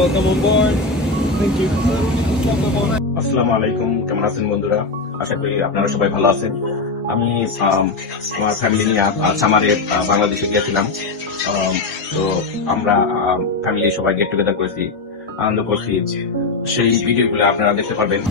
Welcome on board. Thank you. আসসালামু আলাইকুম, কেমন আছেন বন্ধুরা? আশা করি আপনারা সবাই ভালো আছেন। আমি আমার ফ্যামিলি নিয়ে সামারে বাংলাদেশে গিয়েছিলাম। তো আমরা ফ্যামিলি সবাই গেট টুগেদার করেছি, আনন্দ করছি। সেই ভিডিওগুলো আপনারা দেখতে পারবেন।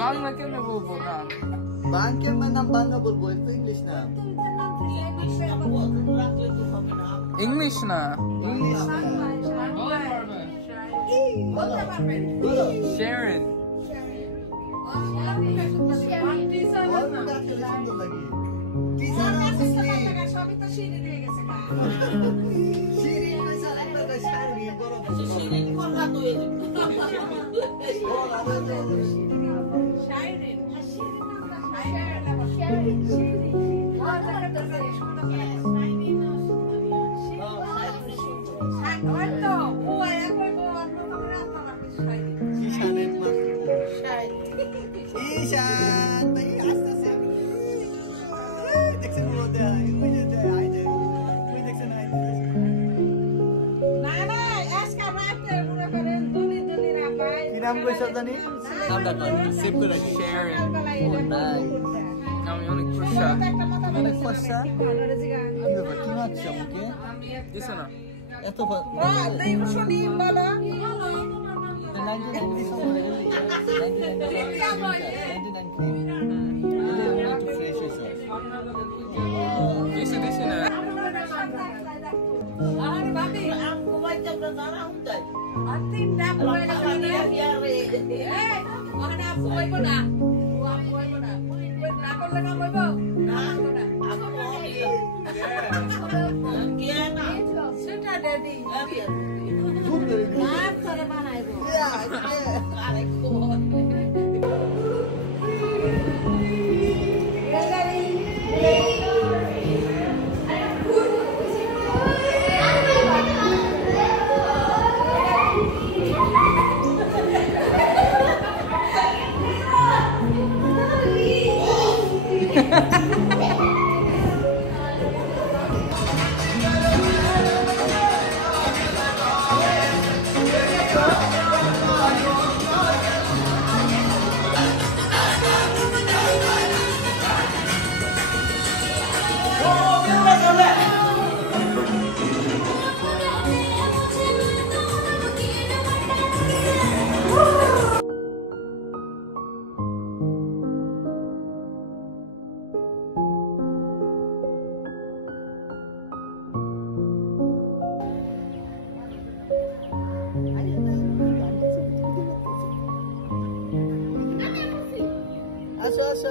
বাংলা কেমনে বলবো না? নাম বাংলা বলবো, একটু ইংলিশ না। ইংলিশ না, Sharon.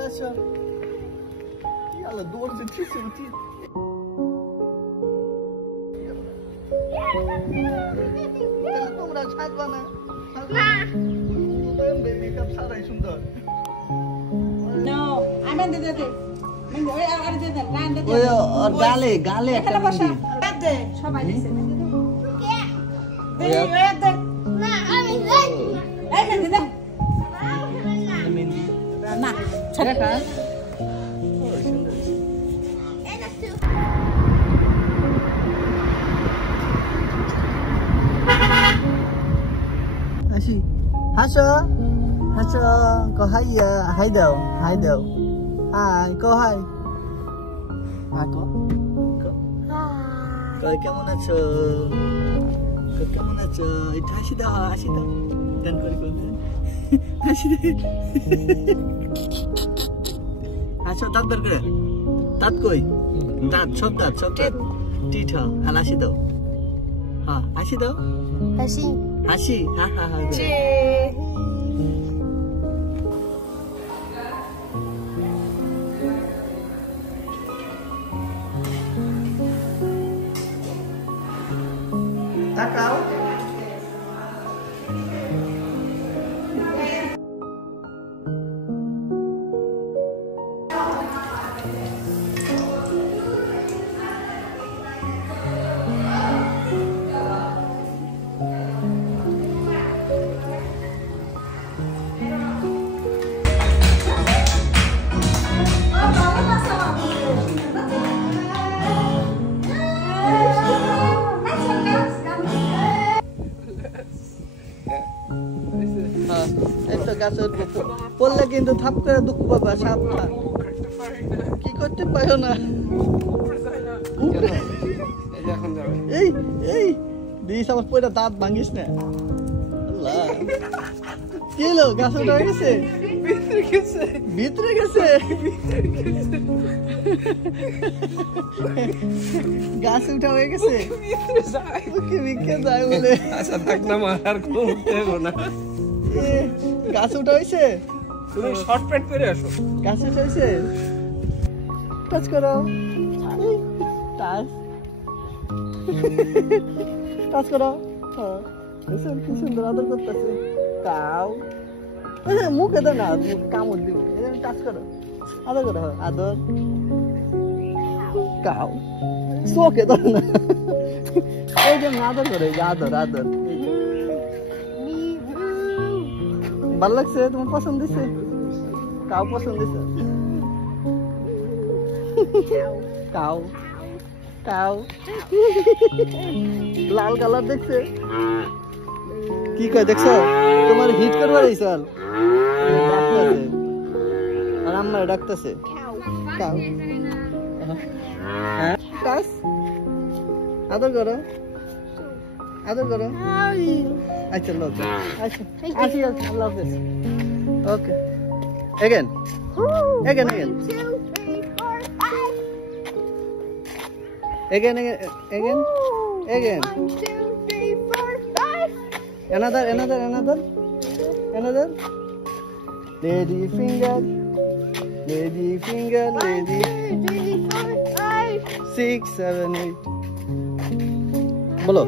Așa. Ială, 25 minute. তোমরা দাও সাজবা না বেবি কাপ সারাই সুন্দর No, I'm in the ওই ওর গালে গালে একটা মেহেন্দি সবাই দিছে মেহেন্দি না ছেড়ে কা হাসি হাসো হাসো কো হাই দাও হাই কো হাই কো কেমন আছো কেমন আছো এটা হাসি দাও গান করে হাসি হাসো দাঁত বের করে দাঁত কই দাঁত সব দাঁত টিট আর হাসি দাও হ্যাঁ হাসি দাও হাসি হা হা হা তাকাও গাছের পড়লে কিন্তু থাপ করে দুঃখ পাবা সাবধান কি করতে পারো না এই এই দিস আমার পয়টা দাঁত ভাঙিস না কি হলো গাছ উঠে গেছে ভিতরে গেছে গাছ উঠা হয়ে গেছে বিকে যায় বলে আচ্ছা থাক না আর কোনো উঠতে হবে না গাছ উঠা হয়েছে তুমি শর্ট প্যান্ট পরে আসো গাছ উঠা হয়েছে টাচ করো টাচ টাচ করো কি সুন্দর আদর করতেছে কাউ মুখে দাও না কামড় দিব টাচ করো আদর করো আদর কাউ চোখে দাও না এই যে আদর করে আদর আদর ভালো লাগছে তোমার পছন্দ দিছে কাউ পছন্দ দিছে কাউ কাউ লাল কালার দেখছে কি কয় দেখছো তোমার হিট করবার এই সাল আর আম্মা ডাকতেছে কাউ কাস আদর করো আদর করো আচ্ছা লভ আচ্ছা আচ্ছা love this okay again again again 2, 3, 4, 5. again again again 1, 2, 3, 4, 5. another lady finger 1, 2, 3, 4, 5. 6 7 8 বলো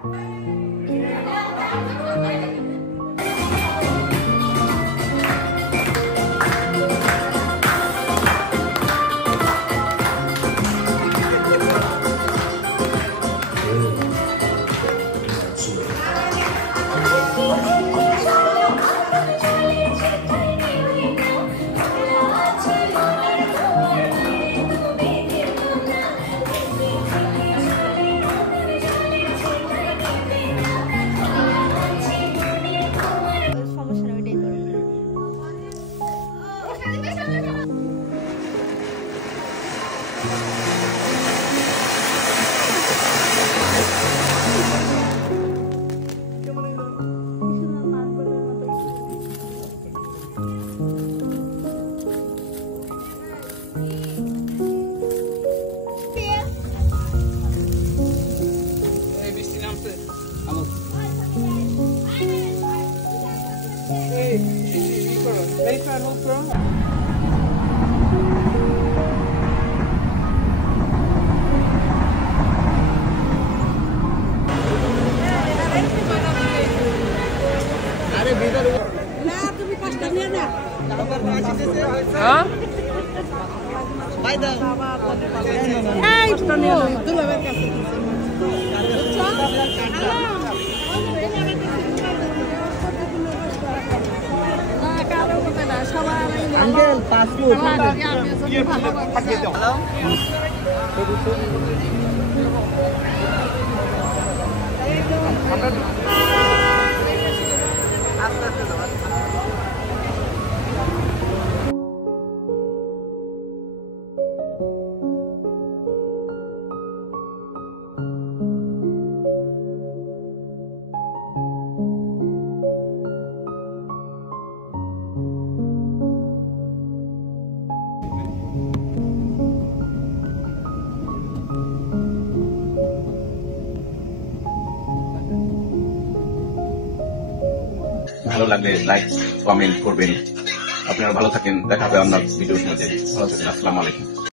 Huh? আঙ্কেল পাসপোর্ট ভালো লাগলে লাইক কমেন্ট করবেন। আপনারা ভালো থাকেন, দেখা হবে অন্য ভিডিওর মধ্যে। ভালো থাকেন, আসসালামু আলাইকুম।